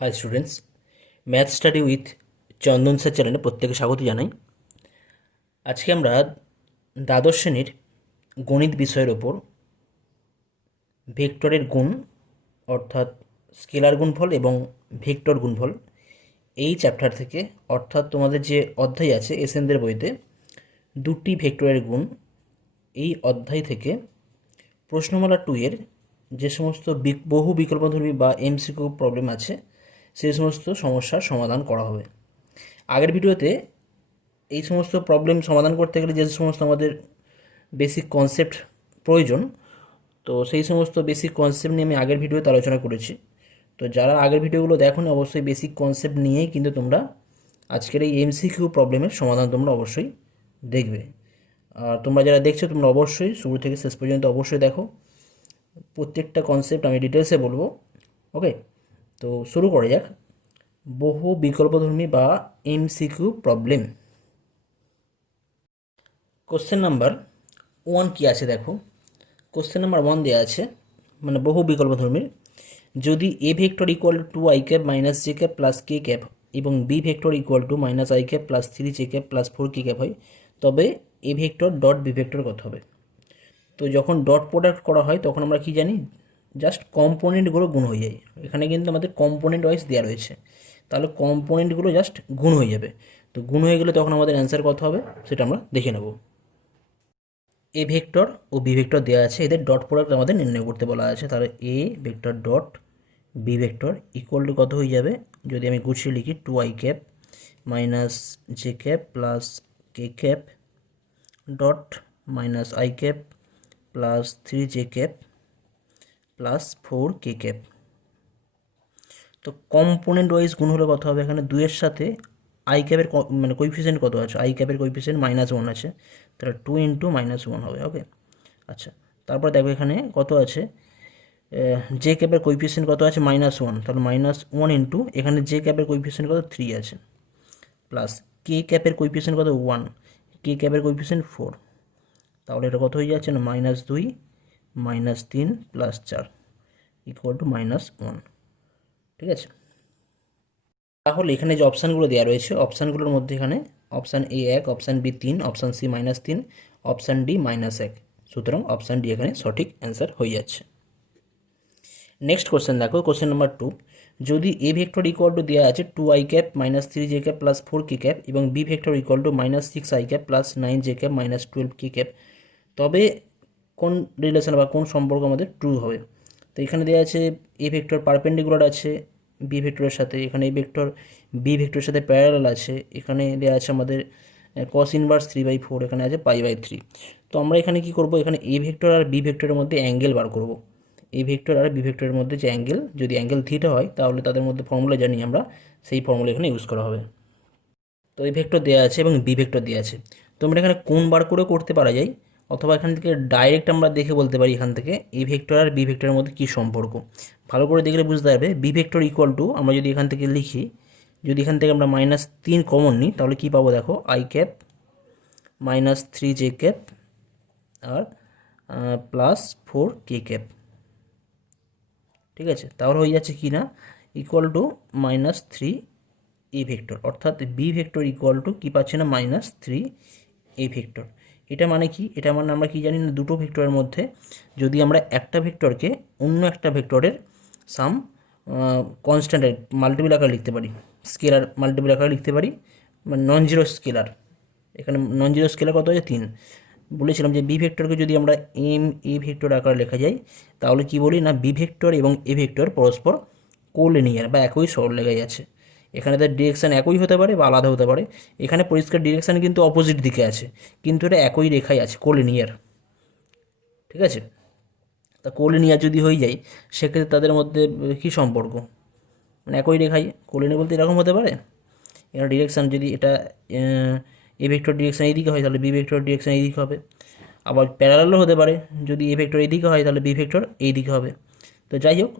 High students, math study with Chandan sir চ্যানেলে প্রত্যেকে স্বাগত জানাই। আজকে আমরা দ্বাদশ শ্রেণীর গণিত বিষয়ের ওপর ভেক্টরের গুণ অর্থাৎ স্কেলার গুণফল এবং ভেক্টর গুণফল এই চ্যাপ্টার থেকে, অর্থাৎ তোমাদের যে অধ্যায় আছে এসএনদের বইতে দুটি ভেক্টরের গুণ, এই অধ্যায় থেকে প্রশ্নমালা 2 এর যে সমস্ত বহু বিকল্পধর্মী বা এমসিকিউ প্রবলেম আছে সেই সমস্ত সমস্যার সমাধান করা হবে। আগের ভিডিওতে এই সমস্ত প্রবলেম সমাধান করতে গেলে যে সমস্ত আমাদের বেসিক কনসেপ্ট প্রয়োজন, তো সেই সমস্ত বেসিক কনসেপ্ট নিয়ে আমি আগের ভিডিওতে আলোচনা করেছি। তো যারা আগের ভিডিওগুলো দেখোনি অবশ্যই বেসিক কনসেপ্ট নিয়েই কিন্তু তোমরা আজকের এই এমসিকিউ প্রবলেমের সমাধান তোমরা অবশ্যই দেখবে। আর তোমরা যারা দেখছো তোমরা অবশ্যই শুরু থেকে শেষ পর্যন্ত অবশ্যই দেখো, প্রত্যেকটা কনসেপ্ট আমি ডিটেলসে বলবো। ওকে, তো শুরু করা যাক। বহু বিকল্পধর্মী বা এমসিকিউ প্রবলেম। কোশ্চেন নাম্বার 1 কি আছে দেখো। কোশ্চেন নাম্বার 1 দেওয়া আছে, মানে বহু বিকল্পধর্মীর, যদি A vector equal to i cap minus J cap plus K cap এবং B vector equal to minus I cap plus 3 J cap plus 4 K cap হয়, তবে A vector dot B vector কত হবে। তো যখন ডট প্রোডাক্ট করা হয় তখন আমরা কি জানি, জাস্ট কম্পোনেন্টগুলো গুণ হয়ে যায়। এখানে কিন্তু আমাদের কম্পোনেন্ট ওয়াইজ দেওয়া রয়েছে, তাহলে কম্পোনেন্টগুলো জাস্ট গুণ হয়ে যাবে। তো গুণ হয়ে গেলে তখন আমাদের অ্যান্সার কত হবে সেটা আমরা দেখে নেব। এ ভেক্টর ও বি ভেক্টর দেওয়া আছে, এদের ডট প্রোডাক্ট আমাদের নির্ণয় করতে বলা আছে। তাহলে A vector dot B vector equal to কত হয়ে যাবে, যদি আমি গুছিয়ে লিখি, 2i cap minus J cap plus K cap dot minus I cap plus 3 J cap plus 4 K cap. তো কম্পোনেন্ট ওয়াইজ গুণ হলে কত হবে, এখানে 2 এর সাথে আই ক্যাপের মানে কোইফিসিয়েন্ট কত আছে, আই ক্যাপের কোইফিসিয়েন্ট -1 আছে, তাহলে 2 ইন্টু -1 হবে। ওকে, আচ্ছা, তারপর দেখো এখানে কত আছে, জে ক্যাপের কোইফিসিয়েন্ট কত আছে, -1, তাহলে -1 ইন্টু এখানে জে ক্যাপের কোইফিসিয়েন্ট কত 3 আছে, প্লাস কে ক্যাপের কোইফিসিয়েন্ট কত 1, কে ক্যাপের কোইফিসিয়েন্ট 4, তাহলে এটা কত হয়ে যাচ্ছে না, -2 -3 প্লাস 4 ইকুয়াল টু -1। ঠিক আছে, তাহলে এখানে যে অপশানগুলো দেওয়া রয়েছে, অপশানগুলোর মধ্যে এখানে option A 1, option B 3, option C -3, option D -1, সুতরাং অপশান ডি এখানে সঠিক অ্যান্সার হয়ে যাচ্ছে। নেক্সট কোশ্চেন দেখো, কোশ্চেন নাম্বার 2, যদি এ ভেক্টর ইকুয়াল টু দেওয়া আছে 2i cap minus 3 J cap plus 4 কে ক্যাপ এবং B vector equal to -6i cap plus 9 J cap -12 K cap, তবে কোন রিলেশন বা কোন সম্পর্ক আমাদের ট্রু হবে। তো এখানে দেওয়া আছে এ ভেক্টর পারপেন্ডিকুলার আছে বি ভেক্টরের সাথে, এখানে এ ভেক্টর বি ভেক্টরের সাথে প্যারালাল আছে, এখানে দেওয়া আছে আমাদের cos ইনভার্স 3/4, এখানে আছে π/3। তো আমরা এখানে কি করব, এখানে এ ভেক্টর আর বি ভেক্টরের মধ্যে অ্যাঙ্গেল বার করব। এ ভেক্টর আর বি ভেক্টরের মধ্যে যে অ্যাঙ্গেল, যদি অ্যাঙ্গেল থিটা হয় তাহলে তাদের মধ্যে ফর্মুলা জানি আমরা, সেই ফর্মুলা এখানে ইউজ করা হবে। তো এই ভেক্টর দেওয়া আছে এবং বি ভেক্টর দেওয়া আছে, তোমরা এখানে কোণ বার করে করতে পারা যায়, অথবা এখান থেকে ডাইরেক্ট আমরা দেখে বলতে পারি এখান থেকে এ ভেক্টর আর বি ভেক্টরের মধ্যে কী সম্পর্ক। ভালো করে দেখলে বুঝতে পারবে, বি ভেক্টর ইকুয়াল টু, আমরা যদি এখান থেকে লিখি, যদি এখান থেকে আমরা -3 কমন নিই তাহলে কী পাবো দেখো, আই ক্যাপ -3 জে ক্যাপ আর +4 কে ক্যাপ। ঠিক আছে, তাহলে হয়ে যাচ্ছে কি না, ইকুয়াল টু -3 এ ভেক্টর, অর্থাৎ বি ভেক্টর ইকুয়াল টু কী পাচ্ছি না, -3 এ ভেক্টর। এটা মানে কি, এটা মানে আমরা কি জানি না, দুটো ভেক্টরের মধ্যে যদি আমরা একটা ভেক্টরকে অন্য একটা ভেক্টরের সাম কনস্ট্যান্ট মাল্টিপল আকারে লিখতে পারি, স্কেলার মাল্টিপল আকারে লিখতে পারি, মানে নন জিরো স্কেলার। এখানে নন জিরো স্কেলার কত হচ্ছে 3। বলেছিলাম যে বি ভেক্টরকে যদি আমরা এম এ ভেক্টর আকারে লেখা যায় তাহলে কি বলি না, বি ভেক্টর এবং এ ভেক্টর পরস্পর কোলিনিয়ার বা একই সরলরেখায় আছে। এখানে তার ডিরেকশান একই হতে পারে বা আলাদা হতে পারে, এখানে পরিষ্কার ডিরেকশান কিন্তু অপোজিট দিকে আছে, কিন্তু এটা একই রেখায় আছে, কোলিনিয়ার। ঠিক আছে, তা কোলিনিয়ার যদি হয়ে যায় সেক্ষেত্রে তাদের মধ্যে কী সম্পর্ক, মানে একই রেখায় কোলিনিয়ার বলতে এরকম হতে পারে। এখানে ডিরেকশান যদি এটা এ ভেক্টর ডিরেকশান এইদিকে হয় তাহলে বি ভেক্টর ডিরেকশান এইদিকে হবে, আবার প্যারালালও হতে পারে, যদি এ ভেক্টর এইদিকে হয় তাহলে বি ভেক্টর এইদিকে হবে। তো যাই হোক,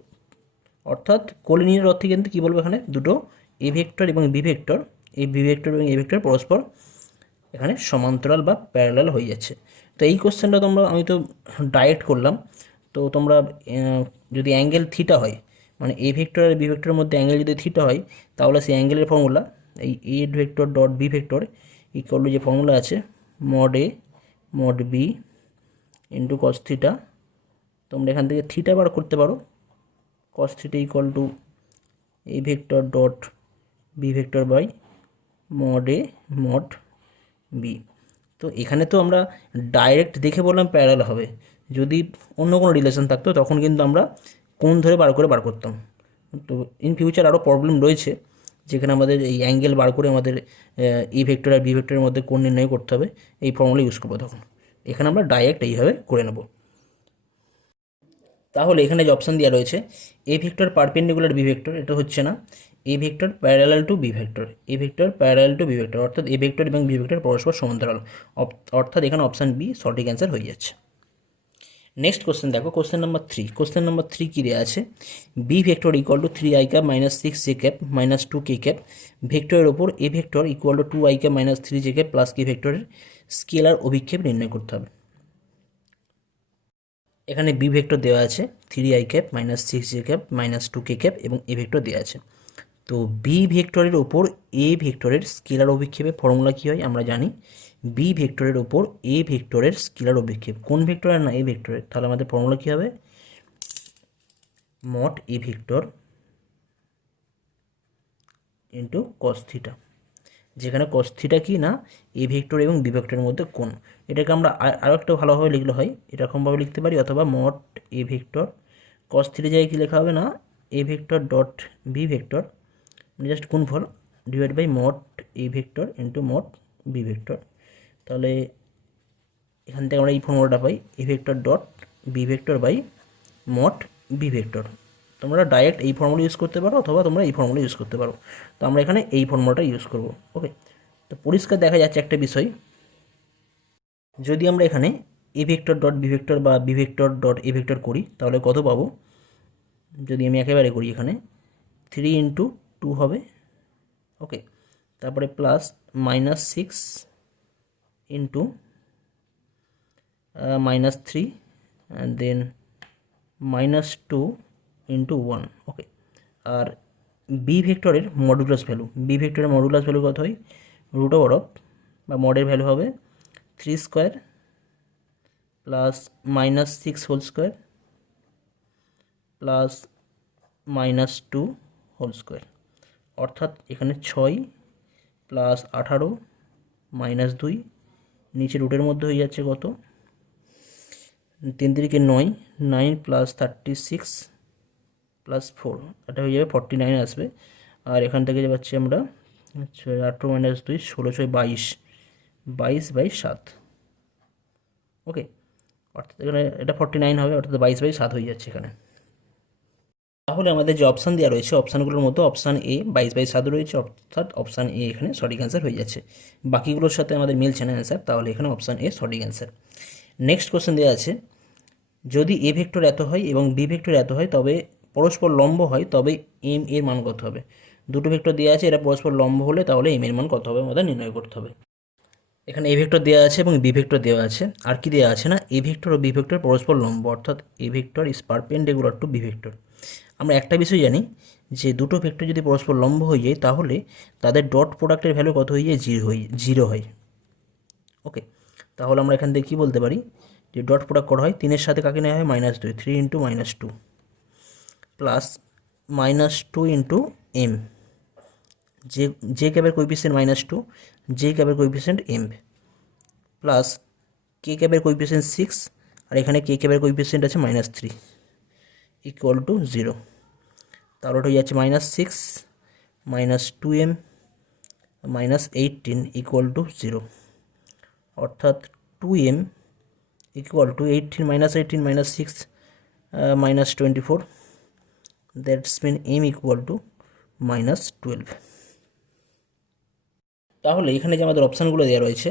অর্থাৎ কোলিনিয়ার অর্থে কিন্তু কী বলবো, এখানে দুটো এ ভেক্টর এবং বি ভেক্টর, এই বি ভেক্টর এবং এ ভেক্টর পরস্পর এখানে সমান্তরাল বা প্যারালাল হয়ে যাচ্ছে। তো এই কোশ্চেনটা আমি তো ডাইরেক্ট করলাম, তো তোমরা যদি অ্যাঙ্গেল থিটা হয়, মানে এ ভেক্টর আর বি ভেক্টরের মধ্যে অ্যাঙ্গেল যদি থিটা হয় তাহলে সেই অ্যাঙ্গেলের ফর্মুলা এই A vector dot B vector equal to যে ফর্মুলা আছে mod A mod B into cos theta, তোমরা এখান থেকে থিটা বার করতে পারো। Cos theta equal to A vector dot B vector by mod A mod B. তো এখানে তো আমরা ডাইরেক্ট দেখে বললাম প্যারালাল হবে, যদি অন্য কোনো রিলেশন থাকতো তখন কিন্তু আমরা কোণ ধরে বার করতাম। তো ইন ফিউচার আরও প্রবলেম রয়েছে যেখানে আমাদের এই অ্যাঙ্গেল বার করে আমাদের ই ভেক্টর আর বি ভেক্টরের মধ্যে কোণ নির্ণয় করতে হবে, এই ফর্মুলা ইউজ করবো তখন। এখানে আমরা ডাইরেক্ট এইভাবে করে নেব। তাহলে এখানে যে অপশান দেওয়া রয়েছে A vector perpendicular B vector, এটা হচ্ছে না। A vector parallel to B vector, A vector parallel to B vector, অর্থাৎ এ ভেক্টর এবং বি ভেক্টর পরস্পর সমান্তরাল, অর্থাৎ এখানে অপশান বি সঠিক অ্যান্সার হয়ে যাচ্ছে। নেক্সট কোশ্চেন দেখো, কোশ্চেন নাম্বার 3। কোশ্চেন নাম্বার 3 কী দেওয়া আছে, B vector equal to 3 i cap minus 6 j cap minus 2 k cap ভেক্টরের ওপর A vector equal to 2 i cap minus 3 J cap plus k ভেক্টরের স্কেলার অভিক্ষেপ নির্ণয় করতে হবে। এখানে বি ভেক্টর দেওয়া আছে 3 i cap minus 6 j cap minus 2 k cap এবং এ ভেক্টর দেওয়া আছে। তো বি ভেক্টরের ওপর এ ভেক্টরের স্কেলার অভিক্ষেপের ফর্মুলা কী হয় আমরা জানি, বি ভেক্টরের ওপর এ ভেক্টরের স্কেলার অভিক্ষেপ, কোন ভেক্টরের না এ ভেক্টরের, তাহলে আমাদের ফর্মুলা কী হবে মড এ ভেক্টর ইন্টু কস থিটা, যেখানে কস থিটা কি না এ ভেক্টর এবং বি ভেক্টরের মধ্যে কোণ। এটাকে আমরা আরও একটা ভালোভাবে লিখলে হয়, এরকমভাবে লিখতে পারি, অথবা মড এ ভেক্টর কস থিটা জায়গায় কী লেখা হবে না A vector dot B vector just গুণফল divide by mod A vector into mod B vector. তাহলে এখান থেকে আমরা এই ফর্মুলাটা পাই A vector dot B vector by mod B vector. তোমরা ডাইরেক্ট এই ফর্মুলা ইউজ করতে পারো অথবা তোমরা এই ফর্মুলা ইউজ করতে পারো, তো আমরা এখানে এই ফর্মুলাটা ইউজ করব। ওকে, তো পরিষ্কার দেখা যাচ্ছে একটা বিষয়, যদি আমরা এখানে A vector dot B vector বা B vector dot A vector করি তাহলে কত পাবো, যদি আমি একেবারে করি এখানে 3 ইন্টু 2 হবে। ওকে, তারপরে plus minus 6 into minus 3 and then minus 2 into 1। Okay, আর বি ভেক্টরের মডুলাস ভ্যালু, বি ভেক্টরের মডুলাস ভ্যালু কত হয় রুট ওভার অফ বা মডের ভ্যালু হবে 3 square plus minus 6 whole square plus minus 2 whole square, অর্থাৎ এখানে 6 প্লাস 18 মাইনাস 2, নিচে রুটের মধ্যে হয়ে যাচ্ছে কত 3 3 9, 9 প্লাস 36 প্লাস 4, এটা হয়ে যাবে 49 আসবে। আর এখান থেকে যে পাচ্ছি আমরা 18 মাইনাস 2 16 6 22, 22 বাই 7। ওকে, অর্থাৎ এখানে এটা 49 হবে, অর্থাৎ 22 বাই 7 হয়ে যাচ্ছে এখানে। তাহলে আমাদের যে অপশান দেওয়া রয়েছে অপশানগুলোর মধ্যে অপশান এ 22 বাই 7 রয়েছে, অর্থাৎ অপশান এ এখানে সঠিক অ্যান্সার হয়ে যাচ্ছে। বাকিগুলোর সাথে আমাদের মিলছে না অ্যান্সার, তাহলে এখানে অপশান এ সঠিক অ্যান্সার। নেক্সট কোশ্চেন দেওয়া আছে, যদি এ ভেক্টর এত হয় এবং বি ভেক্টর এত হয় তবে পরস্পর লম্ব হয় তবে এম এর মান কত হবে। দুটো ভেক্টর দেওয়া আছে, এরা পরস্পর লম্ব হলে তাহলে এম এর মান কত হবে আমাদের নির্ণয় করতে হবে। এখানে এ ভেক্টর দেওয়া আছে এবং বি ভেক্টর দেওয়া আছে, আর কি দেওয়া আছে না এ ভেক্টর ও বি ভেক্টর পরস্পর লম্ব, অর্থাৎ A vector is perpendicular to B vector. আমরা একটা বিষয় জানি যে দুটো ভেক্টর যদি পরস্পর লম্ব হয়ে যায় তাহলে তাদের ডট প্রোডাক্টের ভ্যালু কত হয়ে যায় 0 হয়। ওকে, তাহলে আমরা এখান থেকে কী বলতে পারি যে ডট প্রোডাক্ট করা হয় 3-এর সাথে কাকে নেওয়া হয় -2, 3 ইন্টু -2 প্লাস -2 ইন্টু এম, যে ক্যাবের কোইফিসিয়েন্ট -2, যে ক্যাবের কোইফিসিয়েন্ট এম, প্লাস কে ক্যাবের কোইফিসিয়েন্ট 6 আর এখানে কে ক্যাবের কোইফিসিয়েন্ট আছে -3 ইকুয়াল টু 0। তাহলে হয়ে যাচ্ছে -6 -2m -18 ইকুয়াল টু 0, অর্থাৎ 2m equal to 18 -6 -24, that's mean m equal to -12। তাহলে এখানে যে আমাদের অপশানগুলো দেওয়া রয়েছে,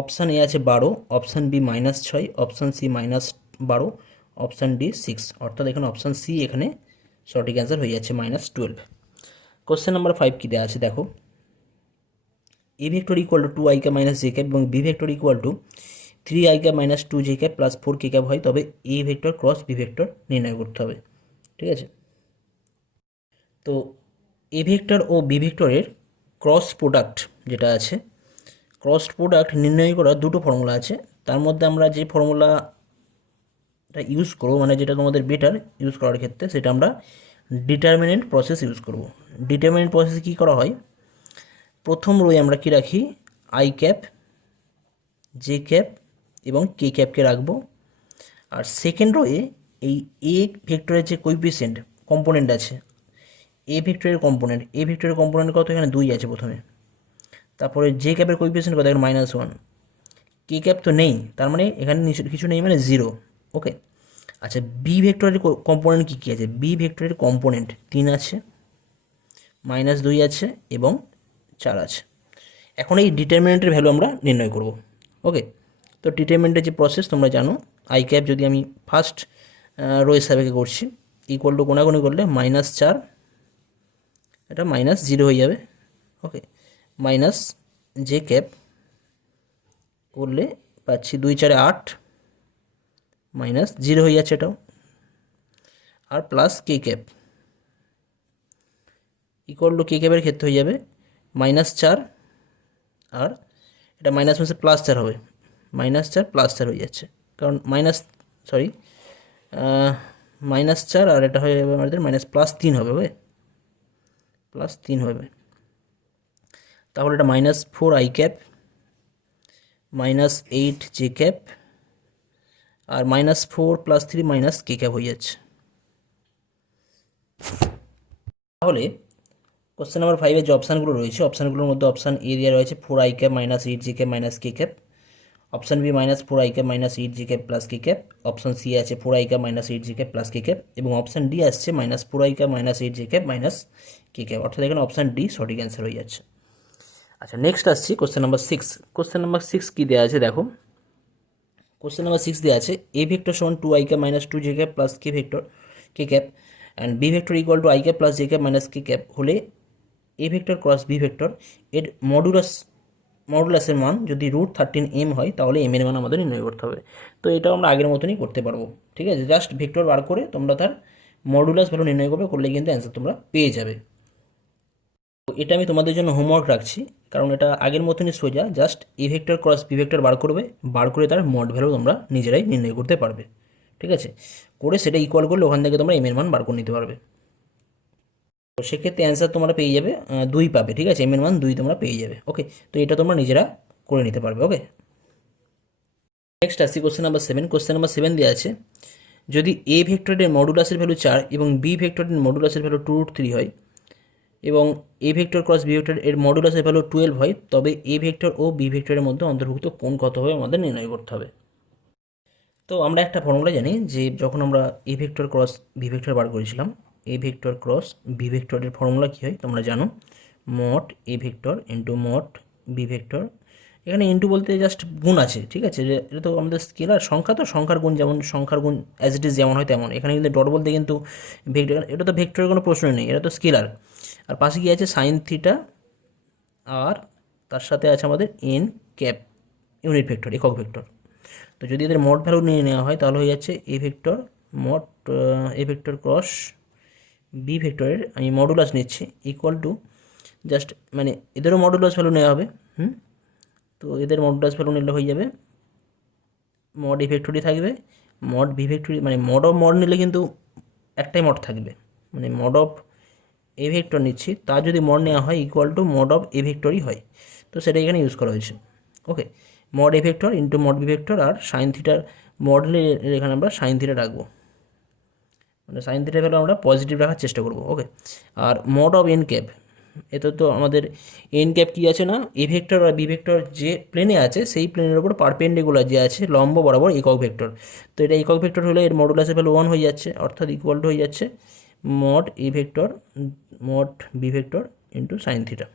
অপশান এ আছে 12, option B -6, option C -12, option D 6, অর্থাৎ এখানে অপশান সি এখানে সঠিক অ্যান্সার হয়ে যাচ্ছে -12। কোশ্চেন নাম্বার 5 কী দেওয়া আছে দেখো, A vector equal to 2 i cap minus J cap এবং B vector equal to 3 i cap minus 2 j cap plus 4 K cap হয় তবে A vector cross B vector নির্ণয় করতে হবে। ঠিক আছে, তো এ ভেক্টর ও বি ভেক্টরের ক্রস প্রোডাক্ট যেটা আছে, ক্রস প্রোডাক্ট নির্ণয় করার দুটো ফর্মুলা আছে। তার মধ্যে আমরা যে ফর্মুলাটা ইউজ করবো, মানে যেটা তোমাদের বেটার ইউজ করার ক্ষেত্রে, সেটা আমরা ডিটারমিনেন্ট প্রসেস ইউজ করব। ডিটারমিনেন্ট প্রসেসে কী করা হয়, প্রথম রোয়ে আমরা কি রাখি, আই ক্যাপ, জে ক্যাপ এবং কে ক্যাপকে রাখবো। আর সেকেন্ড রোয়ে এই এ ভেক্টরের যে কোইফিসিয়েন্ট কম্পোনেন্ট আছে, এ ভেক্টরের কম্পোনেন্ট কত, এখানে 2 আছে প্রথমে। তারপরে জে ক্যাপের কোইফিসিয়েন্ট কত, এখানে -1। কে ক্যাপ তো নেই, তার মানে এখানে কিছু নেই, মানে 0। ওকে, আচ্ছা বি ভেক্টরের কম্পোনেন্ট কী কী আছে, বি ভেক্টরের কম্পোনেন্ট 3 আছে, -2 আছে এবং 4 আছে। এখন এই ডিটারমিনেন্টের ভ্যালু আমরা নির্ণয় করব। ওকে, তো ডিটারমিনেন্টের যে প্রসেস তোমরা জানো, আই ক্যাপ যদি আমি ফার্স্ট রো হিসাবে করছি, ইকুয়াল টু কোনাগুনি করলে -4, এটা -0 হয়ে যাবে। ওকে, মাইনাস জে ক্যাপ করলে পাচ্ছি 2 4 8, -0 হয়ে যাচ্ছে এটাও। আর plus K cap equal to k ক্যাপের ক্ষেত্রে হয়ে যাবে -4, আর এটা মাইনাস মাসে +4 হবে, -4 +4 হয়ে যাচ্ছে, কারণ -4 আর এটা হয়ে যাবে আমাদের +3 হবে, +3 হবে। তাহলে এটা -4 আই ক্যাপ, -8 জে ক্যাপ, আর -4 + 3 কে ক্যাপ হয়ে যাচ্ছে। তাহলে কোশ্চেন নাম্বার 5 এর যে অপশানগুলো রয়েছে, অপশানগুলোর মধ্যে অপশান এ দেওয়া রয়েছে 4 I cap -8 J cap K cap, option B -4 I cap -8 J cap K cap, option C আছে 4 I cap -8 J cap K cap, এবং অপশান ডি আসছে -4 I cap -8 J cap K cap, অর্থাৎ এখানে option D সঠিক answer হয়ে যাচ্ছে। আচ্ছা next আসছি কোশ্চেন নাম্বার 6। কোশ্চেন নাম্বার 6 কী দেওয়া আছে দেখো, কোশ্চেন নাম্বার 6 দেওয়া আছে এ ভেক্টর সমান 2 i cap -2 j cap K cap and B vector equal to i cap j cap K cap হলে A vector cross B vector এর মডুলাসের মান যদি √13m হয়, তাহলে m এর মান আমাদের নির্ণয় করতে হবে। তো এটাও আমরা আগের মতনই করতে পারবো, ঠিক আছে, জাস্ট ভেক্টর বার করে তোমরা তার মডুলাস ভ্যালু নির্ণয় করলে কিন্তু অ্যান্সার তোমরা পেয়ে যাবে। তো এটা আমি তোমাদের জন্য হোমওয়ার্ক রাখছি, কারণ এটা আগের মতনই সোজা, just A vector cross B vector বার করবে, বার করে তার মড ভ্যালু তোমরা নিজেরাই নির্ণয় করতে পারবে, ঠিক আছে, করে সেটা ইকুয়াল করলে ওখান থেকে তোমরা m এর মান বার করে নিতে পারবে। তো সেক্ষেত্রে অ্যান্সার তোমরা পেয়ে যাবে 2 পাবে, ঠিক আছে, m এর মান 2 তোমরা পেয়ে যাবে। ওকে, তো এটা তোমরা নিজেরা করে নিতে পারবে। ওকে, নেক্সট আসছি কোশ্চেন নাম্বার 7। কোশ্চেন নাম্বার 7 দেওয়া আছে যদি এ ভেক্টরের মডুলাসের ভ্যালু 4 এবং বি ভেক্টরের মডুলাসের ভ্যালু 2√3 হয় এবং A vector cross B vector এর মডুলাসের ভ্যালু 12 হয়, তবে এ ভেক্টর ও বি ভেক্টরের মধ্যে অন্তর্ভুক্ত কোণ কত হবে আমাদের নির্ণয় করতে হবে। তো আমরা একটা ফর্মুলা জানি যে যখন আমরা A vector cross B vector বার করেছিলাম, এ ভেক্টর ক্রস বি ভেক্টরের ফর্মুলা কী হয় তোমরা জানো, মড এ vector into mod B vector. এখানে ইন্টু বলতে জাস্ট গুণ আছে, ঠিক আছে, এটা তো আমাদের স্কেলার সংখ্যা, তো সংখ্যার গুণ যেমন সংখ্যার গুণ অ্যাজ ইট ইজ যেমন হয় তেমন, এখানে কিন্তু ডট বলতে কিন্তু ভেক্টর, এটা তো ভেক্টরের কোনো প্রশ্নই নেই, এটা তো স্কেলার। আর পাশে কি আছে সাইন থিটা, আর তার সাথে আছে আমাদের এন ক্যাপ ইউনিট ভেক্টর, একক ভেক্টর। তো যদি এদের মড ভ্যালু নিয়ে নেওয়া হয় তাহলে হয়ে যাচ্ছে A vector mod A vector cross B ভেক্টরের আমি মডুলাস নিচ্ছি ইকুয়াল টু জাস্ট মানে এদেরও মডুলাস ভ্যালু নেওয়া হবে। তো এদের মডুলাস ভ্যালু নিলে হয়ে যাবে মড এ ভেক্টরই থাকবে, মড বি ভেক্টরি, মানে মড অফ মড নিলে কিন্তু একটাই মড থাকবে, মানে মড অফ এ ভেক্টর নিচ্ছি, তার যদি মড নেওয়া হয় equal to mod of A ভেক্টরই হয়, তো সেটা এখানে ইউজ করা হয়েছে। ওকে, মড এ vector into mod B vector, আর সাইন থিটার মডেলে এখানে আমরা সাইন থিটা রাখবো, মানে সাইন থিটার ভ্যালু আমরা পজিটিভ রাখার চেষ্টা করবো। ওকে, আর মড অফ এন ক্যাপ, এতে তো আমাদের এন ক্যাপ কী আছে না, এ ভেক্টর আর বি ভেক্টর যে প্লেনে আছে সেই প্লেনের ওপর পারপেন্ডিকুলার যে আছে লম্ব বরাবর একক ভেক্টর, তো এটা একক ভেক্টর হলে এর মডুলাসের ভ্যালু 1 হয়ে যাচ্ছে, অর্থাৎ ইকুয়াল টু হয়ে যাচ্ছে মড এ vector mod B vector into sine theta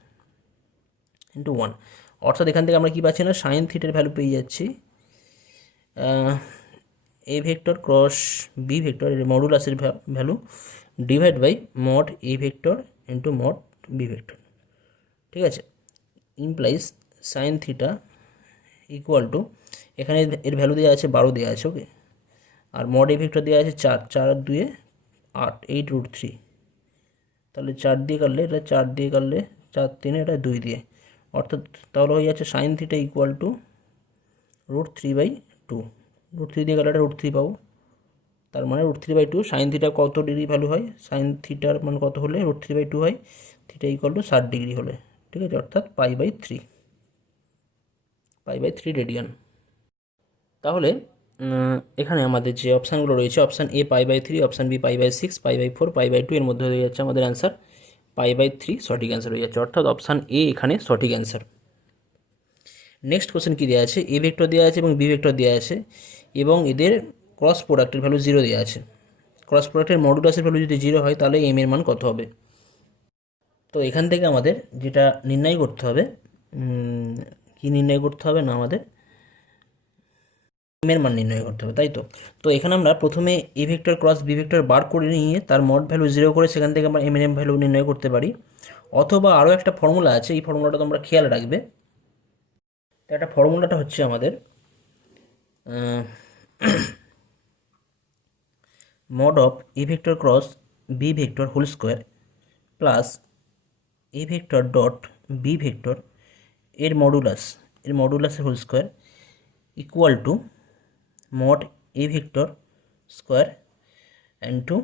into 1, অর্থাৎ এখান থেকে আমরা কী পাচ্ছি না, সাইন থিটার ভ্যালু পেয়ে যাচ্ছি a vector cross B vector এর মডুলাসের value divide by mod A vector into mod B vector, ঠিক আছে, implies sine theta equal to এখানে এর ভ্যালু দেওয়া আছে 12 দেওয়া আছে। ওকে, আর মড এ ভেক্টর দেওয়া আছে 4, 4 আর 2 8, 8√3, তাহলে 4 দিয়ে কাটলে এটা 4 দিয়ে কাটলে 4 3 এটা 2 দিয়ে, অর্থাৎ তাহলে হয়ে যাচ্ছে সাইন থিটা ইকুয়াল টু √3/2। √3 দিয়ে কাটলে √3 পাবো, তার মানে √3/2। সাইন থিটা কত ডিগ্রি ভ্যালু হয়, সাইন থিটার মান কত হলে √3/2 হয়, থিটা ইকুয়াল টু 60 ডিগ্রি হলে, ঠিক আছে, অর্থাৎ পাই বাই থ্রি রেডিয়ান। তাহলে এখানে আমাদের যে অপশানগুলো রয়েছে, অপশান এ পাই/3, অপশান বি পাই/6, পাই/4, পাই/2, এর মধ্যে হয়ে যাচ্ছে আমাদের অ্যান্সার পাই/3 সঠিক অ্যান্সার হয়ে যাচ্ছে, অর্থাৎ অপশান এ এখানে সঠিক অ্যান্সার। নেক্সট কোশ্চেন কী দেওয়া আছে, এ ভেক্টর দেওয়া আছে এবং বি ভেক্টর দেওয়া আছে এবং এদের ক্রস প্রোডাক্টের ভ্যালু 0 দেওয়া আছে। ক্রস প্রোডাক্টের মডুলাসের ভ্যালু যদি 0 হয় তাহলে এম এর মান কত হবে। তো এখান থেকে আমাদের যেটা নির্ণয় করতে হবে, কি নির্ণয় করতে হবে না, আমাদের এম এর মান নির্ণয় করতে হবে, তাই তো। তো এখানে আমরা প্রথমে a vector cross B vector বার করে নিয়ে তার মড ভ্যালু 0 করে সেখান থেকে আমরা এম এর ভ্যালু নির্ণয় করতে পারি, অথবা আরও একটা ফর্মুলা আছে, এই ফর্মুলাটা তোমরা খেয়াল রাখবে। একটা ফর্মুলাটা হচ্ছে আমাদের mod of a vector cross b vector whole square plus a vector dot b vector এর মডুলাসের whole square equal to mod a vector square and to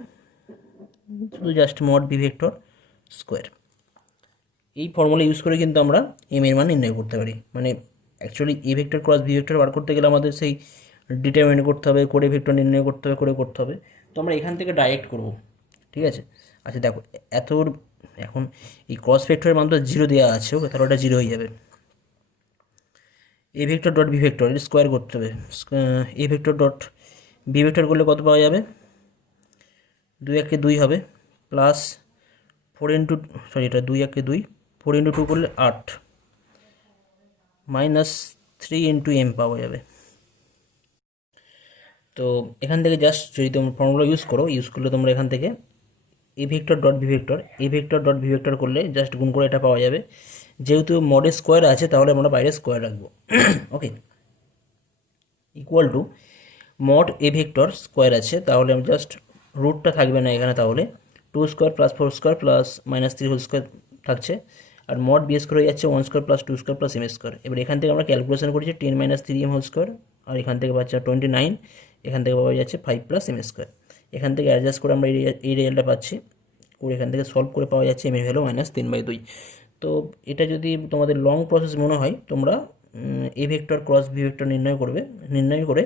শুধু just mod b vector square. এই ফর্মুলা ইউজ করে কিন্তু আমরা M এর মান নির্ণয় করতে পারি। মানে actually a vector cross B vector বার করতে গেলে আমাদের সেই ডিটারমিনেট করতে হবে, করে ভেক্টর নির্ণয় করতে হবে, করতে হবে। তো আমরা এখান থেকে ডাইরেক্ট করব, ঠিক আছে। আচ্ছা দেখো, এখন এই ক্রস ভেক্টরের মান তো 0 দেওয়া আছে, ওকে, তাহলে ওটা 0 হয়ে যাবে। এ ভেক্টর ডট বি ভেক্টর এটা স্কোয়ার করতে হবে, A vector dot B vector করলে কত পাওয়া যাবে, 2 1 2 হবে, প্লাস 4 ইন্টু এটা 2 1 2, 4 ইন্টু 2 করলে 8, মাইনাস 3 ইন্টু এম পাওয়া যাবে। তো এখান থেকে জাস্ট যদি তোমরা ফর্মুলা ইউজ করলে তোমরা এখান থেকে A vector dot B vector করলে জাস্ট গুণ করে এটা পাওয়া যাবে। যেহেতু মডে স্কোয়ার আছে তাহলে আমরা বাইরে স্কোয়ার রাখবো, okay, equal to mod A vector square আছে, তাহলে আমি জাস্ট রুটটা থাকবে না এখানে, তাহলে 2 square plus 4 square plus -3 whole square থাকছে, আর মড বি স্কোয়ার হয়ে যাচ্ছে 1 square plus 2 square plus M square. এবার এখান থেকে আমরা ক্যালকুলেশন করেছি 10 - 3m হোল স্কোয়ার, আর এখান থেকে পাচ্ছি 29, এখান থেকে পাওয়া যাচ্ছে 5 প্লাস এম স্কোয়ার। এখান থেকে অ্যাডজাস্ট করে আমরা এই রেজাল্টটা পাচ্ছি, করে এখান থেকে সলভ করে পাওয়া যাচ্ছে এম এর ভ্যালু -3/2। তো এটা যদি তোমাদের লং প্রসেস মনে হয়, তোমরা A vector cross B vector নির্ণয় করে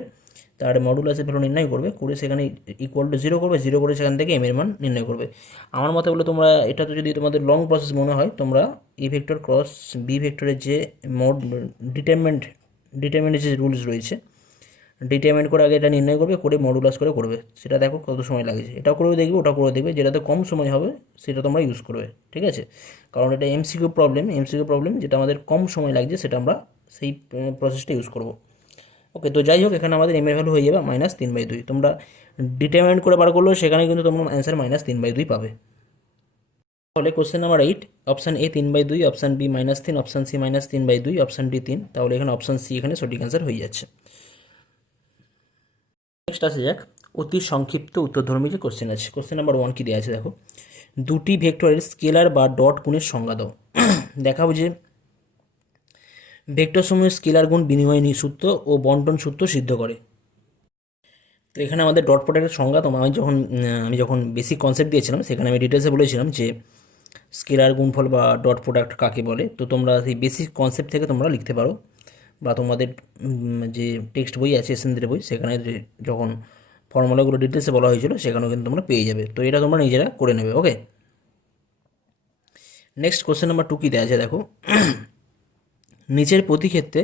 তার মডুলাসের ভ্যালু নির্ণয় করে সেখানে ইকুয়াল টু 0 করবে, 0 করে সেখান থেকে এম এর মান নির্ণয় করবে। আমার মতে বলে তোমরা এটা তো যদি তোমাদের লং প্রসেস মনে হয়, তোমরা এ ভেক্টর ক্রস বি ভেক্টরের যে ডিটারমিনেন্ট যে রুলস রয়েছে, ডিটারমিনেন্ট করে আগে এটা নির্ণয় করে মডুলাস করবে, সেটা দেখো কত সময় লাগছে। এটাও করে দেখবে, ওটা করে দেখবে, যেটাতে কম সময় হবে সেটা তোমরা ইউজ করবে, ঠিক আছে। কারণ এটা এমসিকিউ প্রবলেম, যেটা আমাদের কম সময় লাগছে সেটা আমরা সেই প্রসেসটা ইউজ করব, ওকে। তো যাই হোক, এখানে আমাদের এম এর ভ্যালু হয়ে যাবে -3/2। তোমরা ডিটারমিনেন্ট করে বার করলেও সেখানে কিন্তু তোমরা অ্যান্সার -3/2 পাবে। তাহলে question number 8, option A 3/2, option B -3, option C -3/2, option D 3, তাহলে এখানে অপশান সি এখানে সঠিক অ্যান্সার হয়ে যাচ্ছে। নেক্সট আসে যাক অতি সংক্ষিপ্ত উত্তরধর্মী যে কোশ্চেন আছে। কোশ্চেন নাম্বার 1 কি দেওয়া আছে দেখো, দুটি ভেক্টরের স্কেলার বা ডট গুণের সংজ্ঞা দাও। দেখাবো যে ভেক্টর সমূহের স্কেলার গুণ বিনিময় সূত্র ও বন্টন সূত্র সিদ্ধ করে। তো এখানে আমাদের ডট প্রোডাক্টের সংজ্ঞা, আমি যখন বেসিক কনসেপ্ট দিয়েছিলাম সেখানে আমি ডিটেলসে বলেছিলাম যে স্কেলার গুণফল বা ডট প্রোডাক্ট কাকে বলে। তো তোমরা সেই বেসিক কনসেপ্ট থেকে তোমরা লিখতে পারো, বা তোমাদের যে টেক্সট বই আছে এসএনদের বই, সেখানে যখন ফর্মুলাগুলো ডিটেলসে বলা হয়েছিল সেখানেও কিন্তু তোমরা পেয়ে যাবে। তো এটা তোমরা নিজেরা করে নেবে, ওকে। নেক্সট কোশ্চেন নাম্বার 2 কি দেওয়া আছে দেখো, নিচের প্রতিক্ষেত্রে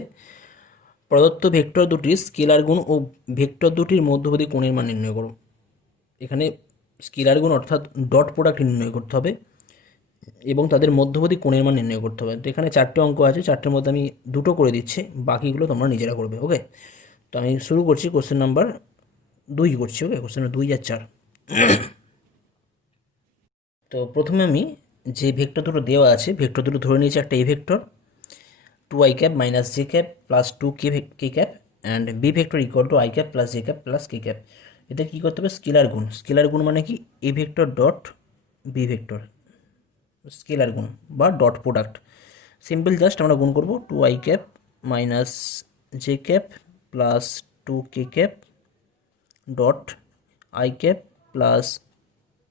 প্রদত্ত ভেক্টর দুটির স্কেলার গুণ ও ভেক্টর দুটির মধ্যবর্তী কোণের মান নির্ণয় করো। এখানে স্কেলার গুণ অর্থাৎ ডট প্রোডাক্ট নির্ণয় করতে হবে এবং তাদের মধ্যবর্তী কোণের মান নির্ণয় করতে হবে। তো এখানে 4টে অঙ্ক আছে, 4টের মধ্যে আমি 2টো করে দিচ্ছি, বাকিগুলো তোমরা নিজেরা করবে, ওকে। তো আমি শুরু করছি কোশ্চেন নাম্বার 2 করছি, ওকে। কোশ্চেন নাম্বার 2 আর 4। তো প্রথমে আমি যে ভেক্টর দুটো দেওয়া আছে, ভেক্টর দুটো ধরে নিয়েছি, একটা A vector 2i cap minus J cap plus 2k cap and B vector equal to i cap plus J cap plus K cap. এতে কী করতে হবে, স্কেলার গুণ মানে কি, A vector dot B vector, scalar গুণ বা ডট প্রোডাক্ট। সিম্পল জাস্ট আমরা গুণ করব 2i cap minus J cap plus 2k cap dot I cap plus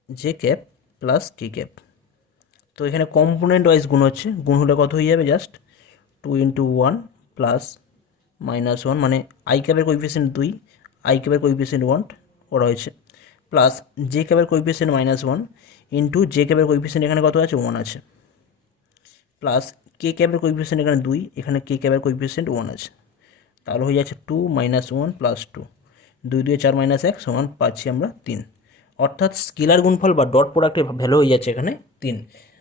J cap plus K cap. তো এখানে কম্পোনেন্ট ওয়াইজ গুণ হচ্ছে, গুণ হলে কত হয়ে যাবে জাস্ট 2 ইন্টু 1 প্লাস মাইনাস 1 মানে আই ক্যাপের কোইফিসিয়েন্ট 2, আই ক্যাপের কোইফিসিয়েন্ট 1 করা হয়েছে, প্লাস জে ক্যাপের কোইফিসিয়েন্ট মাইনাস 1 ইন্টু জে ক্যাপের কোইফিসিয়েন্ট এখানে কত আছে 1 আছে, প্লাস কে ক্যাপের কোইফিসিয়েন্ট এখানে 2, এখানে কে ক্যাপের কোইফিসিয়েন্ট 1 আছে। তাহলে হয়ে যাচ্ছে 2 মাইনাস 1 প্লাস 2, 2 2 4 মাইনাস 1 সমান পাচ্ছি আমরা 3। অর্থাৎ স্কেলার গুণফল বা ডট প্রোডাক্টের ভ্যালু হয়ে যাচ্ছে এখানে 3।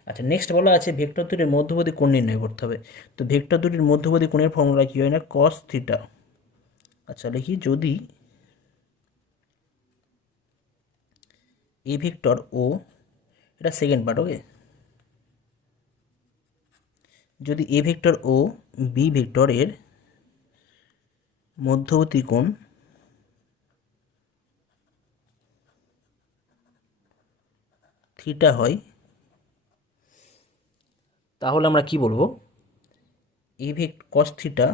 আচ্ছা, নেক্সট বলা আছে ভেক্টর দুটির মধ্যবর্তী কোণ নির্ণয় করতে হবে। তো ভেক্টর দুটির মধ্যবর্তী কোণের ফর্মুলা কী হয় না, কস থিটা। আচ্ছা লিখি, যদি এ ভেক্টর ও, এটা সেকেন্ড পার্ট, ওকে, যদি এ ভেক্টর ও বি ভেক্টরের মধ্যবর্তী কোণ থিটা হয়, তাহলে আমরা কি বলবো, a cos theta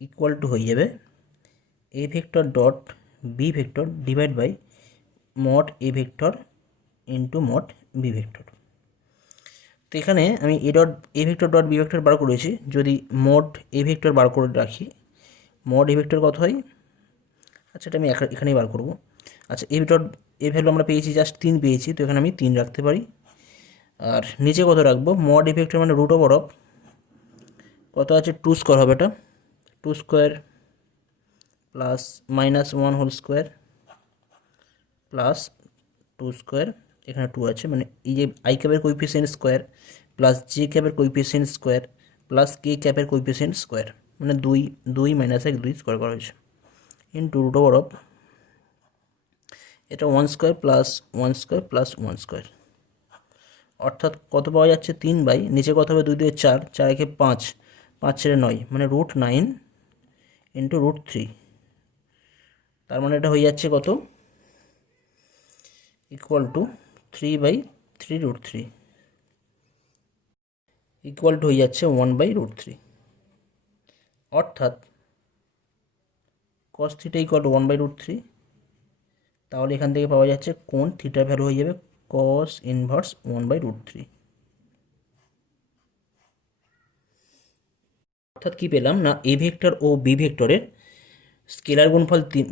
equal to হয়ে যাবে এ vector dot B vector divide by mod A vector into mod B vector. তো এখানে আমি a vector dot B vector বার করেছি, যদি মড এ ভেক্টর বার করে রাখি, মড এ ভেক্টর কত হয়, আচ্ছা এটা আমি এখানেই বার করব। আচ্ছা এ ভেক্টর এ ভ্যালু আমরা পেয়েছি জাস্ট 3 পেয়েছি, তো এখানে আমি 3 রাখতে পারি। আর নিচে কত রাখবো, মড এ ভেক্টর মানে রুট ওভার অফ কত আছে 2 স্কোয়ার হবে, এটা 2 square plus minus 1 whole square plus 2 square, এখানে 2 আছে মানে এই যে আই ক্যাপের কোইফিসিয়েন্ট স্কোয়ার প্লাস জে ক্যাপের কোইফিসিয়েন্ট স্কোয়ার প্লাস কে ক্যাপের কোইফিসিয়েন্ট স্কোয়ার, মানে 2 মাইনাস 1 2 স্কোয়ার করা হয়েছে ইন্টু রুট ওভার অফ এটা 1 square plus 1 square plus 1 square. অর্থাৎ কত পাওয়া যাচ্ছে 3 বাই নিচে কত হবে 2 2 4, 4 একে 5, 5 ছেড়ে 9 মানে রুট 9 ইন্টু রুট 3। তার মানে এটা হয়ে যাচ্ছে কত, equal to 3/3 root 3, equal to হয়ে যাচ্ছে 1/√3। অর্থাৎ কস থিটা ইকুয়াল টু 1/√3। তাহলে এখান থেকে পাওয়া যাচ্ছে কোণ থিটার ভ্যালু হয়ে যাবে কস ইনভার্স 1/√3। অর্থাৎ কি পেলাম না, এ ভেক্টর ও বি ভেক্টরের স্কেলার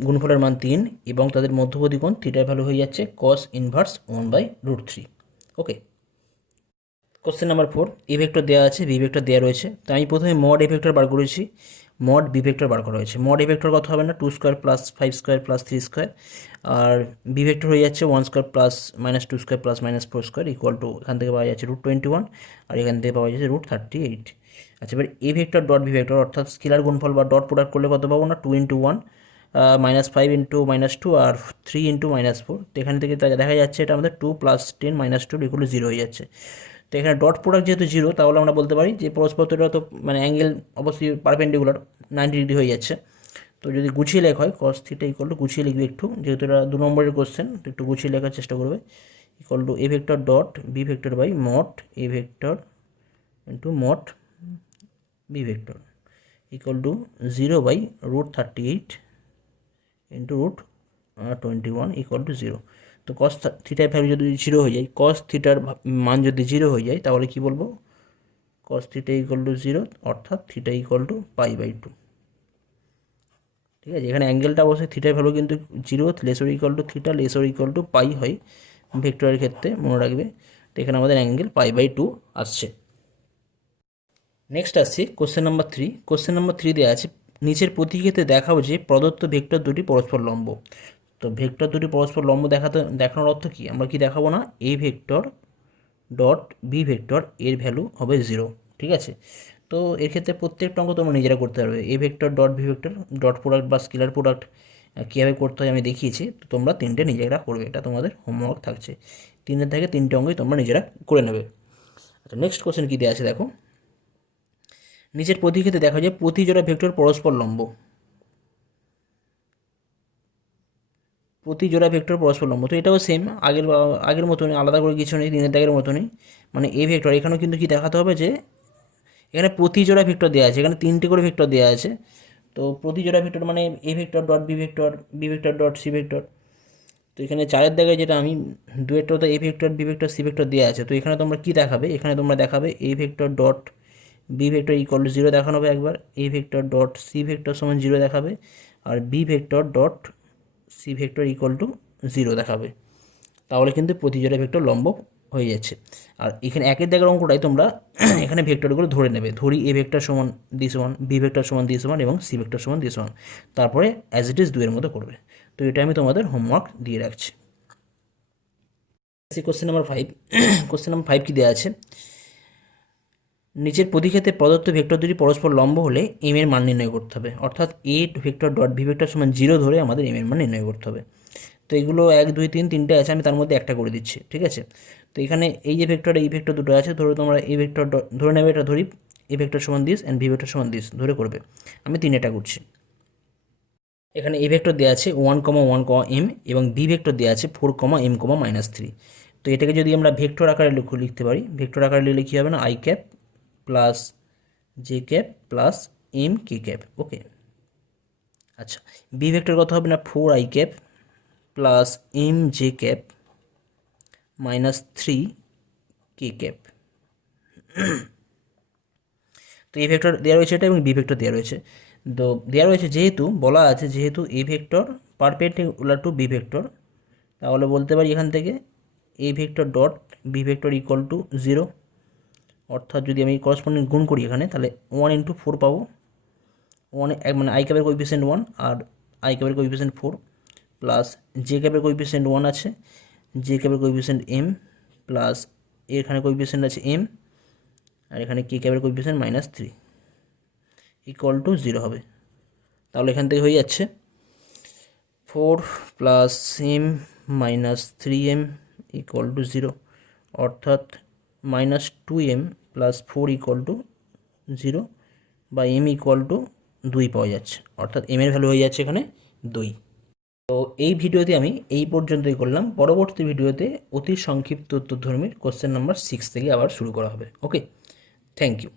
গুণফলের মান 3 এবং তাদের মধ্যবর্তী কোণ থিটার ভ্যালু হয়ে যাচ্ছে কস ইনভার্স 1/√3। ওকে, কোশ্চেন নাম্বার 4, এ ভেক্টর দেওয়া আছে, বি ভেক্টর দেওয়া রয়েছে। তো আমি প্রথমে মড এ ভেক্টর বার করেছি, মড বি ভেক্টর বার করা হয়েছে। মড এ ভেক্টর কত হবে না 2 square plus 5 square plus 3 square, আর বি ভেক্টর হয়ে যাচ্ছে 1 square plus minus 2 square plus minus 4 square equal to এখান থেকে পাওয়া যাচ্ছে √21 আর এখান থেকে পাওয়া যাচ্ছে √38। আচ্ছা এবার A vector dot B vector অর্থাৎ স্কেলার গুণফল বা ডট প্রোডাক্ট করলে কত পাবো না 2 ইন্টু 1 মাইনাস 5 ইন্টু মাইনাস 2 আর 3 ইন্টু মাইনাস 4। তো এখান থেকে দেখা যাচ্ছে এটা আমাদের 2 প্লাস 10 মাইনাস 2 ইকুয়াল টু 0 হয়ে যাচ্ছে। তো এখানে ডট প্রোডাক্ট যেহেতু 0, তাহলে আমরা বলতে পারি যে পরস্পরটা তো মানে অ্যাঙ্গেল অবশ্যই পারপেন্ডিকুলার 90 ডিগ্রি হয়ে যাচ্ছে। তো যদি গুছিয়ে লেখা হয় কস থিটা ইকুয়াল টু, গুছিয়ে লিখবে একটু, যেহেতু এটা 2 নম্বরের কোশ্চেন, তো একটু গুছিয়ে লেখার চেষ্টা করবে, equal to A vector dot B vector by mod A vector into mod B vector equal to 0/√38 into √21 equal to 0। তো কস থিটার ভ্যালু যদি 0 হয়ে যায়, কস থিটার মান যদি 0 হয়ে যায়, তাহলে কি বলবো, কস থিটা ইকুয়াল টু 0 অর্থাৎ থিটা ইকুয়াল টু π/2। ঠিক আছে, এখানে অ্যাঙ্গেলটা অবশ্যই থিটার ভ্যালু কিন্তু 0 lesser equal to theta lesser equal to pi হয় ভেক্টরের ক্ষেত্রে, মনে রাখবে। তো এখানে আমাদের অ্যাঙ্গেল π/2 আসছে। নেক্সট আসছে কোশ্চেন নাম্বার 3। কোশ্চেন নাম্বার 3 দেওয়া আছে, নিচের প্রতীকীতে দেখাও যে প্রদত্ত ভেক্টর দুটি পরস্পর লম্ব। তো ভেক্টর দুটি পরস্পর লম্ব দেখানোর অর্থ কি, আমরা কি দেখাবো না, A vector dot B vector এর ভ্যালু হবে 0। ঠিক আছে, তো এর ক্ষেত্রে প্রত্যেকটা অঙ্ক তোমরা নিজেরা করতে পারবে। A vector dot B vector dot product বা স্কেলার প্রোডাক্ট কীভাবে করতে হয় আমি দেখিয়েছি, তো তোমরা 3টে নিজেরা করবে, এটা তোমাদের হোমওয়ার্ক থাকছে। 3 থেকে 3টে অঙ্কই তোমরা নিজেরা করে নেবে। আচ্ছা নেক্সট কোশ্চেন কী দেওয়া আছে দেখো, নিচের প্রতীকীতে দেখা যায় প্রতিজোড়া ভেক্টর পরস্পর লম্ব। প্রতি জোড়া ভেক্টর পরস্পর লম্ব। তো এটাও সেম আগের মতনই, আলাদা করে কিছু নেই, 3 দাগের মতনই। মানে এ ভেক্টর এখানেও কিন্তু কি দেখাতে হবে যে এখানে প্রতি জোড়া ভেক্টর দেওয়া আছে, এখানে 3টে করে ভেক্টর দেওয়া আছে। তো প্রতি জোড়া ভেক্টর মানে A vector dot B vector dot C vector. তো এখানে 4 দাগে যেটা আমি 2 তো এ vector B vector C vector দেওয়া আছে। তো এখানে তোমরা কি দেখাবে, এখানে তোমরা দেখাবে a vector dot B vector equal to 0 দেখানো হবে একবার, a vector dot C vector সমান 0 দেখাবে, আর B vector dot C vector equal to 0 দেখাবে। তাহলে কিন্তু প্রতি জোড়া ভেক্টর লম্ব হয়ে যাচ্ছে। আর এখানে একের দাগের অঙ্কটাই তোমরা এখানে ভেক্টরগুলো ধরে নেবে, ধরি এ ভেক্টর সমান দিস ওয়ান, বি ভেক্টর সমান দিস ওয়ান এবং সি ভেক্টর সমান দিস ওয়ান, তারপরে অ্যাজ ইট ইজ 2-এর মতো করবে। তো এটা আমি তোমাদের হোমওয়ার্ক দিয়ে রাখছি। Question number 5। কোশ্চেন নাম্বার 5 কি দেওয়া আছে, নিচের প্রতিক্ষেত্রে প্রদত্ত ভেক্টর দুটি পরস্পর লম্ব হলে এম এর মান নির্ণয় করতে হবে। অর্থাৎ A vector dot B vector সমান 0 ধরে আমাদের এম এর মান নির্ণয় করতে হবে। তো এগুলো 1 2 3 তিনটে আছে, আমি তার মধ্যে একটা করে দিচ্ছি, ঠিক আছে। তো এখানে এই যে ভেক্টর এই ভেক্টর দুটো আছে, ধরো তোমরা এই ভেক্টর ধরে নেবে, এটা ধরি এ ভেক্টর সমান দিস অ্যান্ড বি ভেক্টর সমান দিস ধরে করবে। আমি 3এটা করছি। এখানে এ ভেক্টর দেওয়া আছে 1, 1, m এবং বি ভেক্টর দেওয়া আছে 4, m, -3। তো এটাকে যদি আমরা ভেক্টর আকারে লিখতে পারি, ভেক্টর আকারে লিখলে কী হবে না, i cap plus J cap plus m k cap. Okay, আচ্ছা, বি ভেক্টর কত হবে না, 4i cap plus m j cap -3 কে ক্যাপ। তো এ ভেক্টর দেওয়া রয়েছে এটা এবং বি ভেক্টর দেওয়া রয়েছে। তো দেওয়া রয়েছে যেহেতু বলা আছে যেহেতু A vector perpendicular to B vector, তাহলে বলতে পারি এখান থেকে A vector dot B vector equal to 0। অর্থাৎ যদি আমি করসপন্ডিং গুণ করি এখানে, তাহলে 1 × 4 পাবো। 1 মানে আই ক্যাপের কোএফিসিয়েন্ট 1 আর আই ক্যাপের কোএফিসিয়েন্ট 4 প্লাস জে ক্যাপের কোএফিসিয়েন্ট 1 আছে, জে ক্যাপের কোএফিসিয়েন্ট এম প্লাস এখানে কোএফিসিয়েন্ট আছে এম, আর এখানে কে ক্যাপের কোএফিসিয়েন্ট -3 ইকুয়াল টু 0 হবে। তাহলে এখান থেকে হয়ে যাচ্ছে 4 plus M -3m equal to 0, অর্থাৎ -2m প্লাস 4 ইকুয়াল টু 0 বা m ইকুয়াল টু 2 পাওয়া যাচ্ছে। অর্থাৎ m এর ভ্যালু হয়ে যাচ্ছে এখানে 2। তো এই ভিডিওতে আমি এই পর্যন্তই করলাম। পরবর্তী ভিডিওতে অতি সংক্ষিপ্ত উত্তরধর্মীর কোশ্চেন নাম্বার 6 থেকে আবার শুরু করা হবে। ওকে, থ্যাংক ইউ।